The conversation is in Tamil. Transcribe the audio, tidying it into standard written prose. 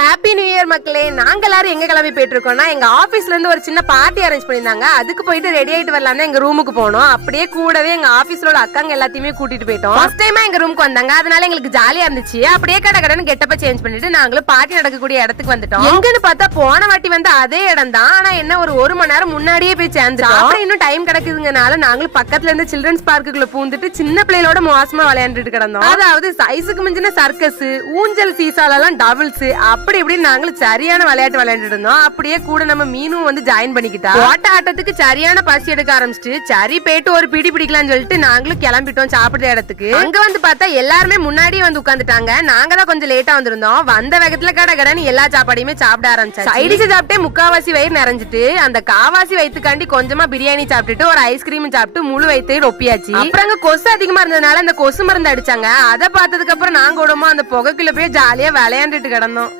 ஹாப்பி நியூ இயர் மக்களே. நாங்க எல்லாரும் எங்க கிளம்பி போயிட்டு இருக்கோம்னா, எங்க ஆபீஸ்ல இருந்து ஒரு சின்ன பார்ட்டி அரேஞ்ச் பண்ணிருந்தாங்க. அதுக்கு போயிட்டு ரெடி ஆயிட்டு வரலாம் எங்க ரூமுக்கு போனோம். அப்படியே கூடவே எங்க ஆபீஸ்ல உள்ள அக்காங்க எல்லாத்தையுமே கூட்டிட்டு போயிட்டோம். ஃபர்ஸ்ட் டைமா எங்க ரூமுக்கு வந்தாங்க, அதனால எங்களுக்கு ஜாலியா இருந்துச்சு. அப்படியே கடகடன்னு கெட்டப்ப சேஞ்ச் பண்ணிட்டு நாங்களும் பார்ட்டி நடக்கக்கூடிய இடத்துக்கு வந்துட்டோம். எங்கன்னு பார்த்தா போன வாட்டி வந்து அதே இடம் தான், ஆனா என்ன ஒரு மணி நேரம் முன்னாடியே போய் சேர்ந்துட்டோம். அப்புறம் இன்னும் டைம் கிடைக்குதுங்கனால நாங்களும் பக்கத்துல இருந்து சில்ட்ரன்ஸ் பார்க்குள்ள பூந்துட்டு சின்ன பிள்ளைகளோட மோசமா விளையாண்டுட்டு கிடந்தோம். அதாவது சைஸுக்கு மிஞ்சின சர்க்கஸ், ஊஞ்சல், சீசால எல்லாம் டபுள்ஸ், அப்படி இப்படி நாங்களும் சரியான விளையாட்டு விளையாண்டுட்டு இருந்தோம். அப்படியே கூட நம்ம மீனும் வந்து ஜாயின் பண்ணிக்கிட்டா. ஓட்ட ஆட்டத்துக்கு சரியான பசி எடுக்க ஆரம்பிச்சிட்டு சரி போயிட்டு ஒரு பிடி பிடிக்கலாம்னு சொல்லிட்டு நாங்களும் கிளம்பிட்டோம் சாப்பிடுற இடத்துக்கு. அங்க வந்து பார்த்தா எல்லாருமே முன்னாடியே வந்து உட்காந்துட்டாங்க. நாங்க தான் கொஞ்சம் லேட்டா வந்திருந்தோம். வந்த வேகத்துல கடகடன்னு எல்லா சாப்பாடையுமே சாப்பிட ஆரம்பிச்சோம். சைடிஷ் சாப்பிட்டே முக்காவாசி வயிறு நிறைஞ்சிட்டு அந்த காவாசி வயிற்றுக்காண்டி கொஞ்சமா பிரியாணி சாப்பிட்டுட்டு ஒரு ஐஸ்கிரீம் சாப்பிட்டு முழு வயிற்று ரொப்பியாச்சு. அப்புறம் அங்க கொசு அதிகமா இருந்ததுனால அந்த கொசு மருந்து அடிச்சாங்க. அதை பார்த்ததுக்கு அப்புறம் நாங்க உடம்போ அந்த புகைக்குள்ள போய் ஜாலியா விளையாண்டுட்டு கிடந்தோம்.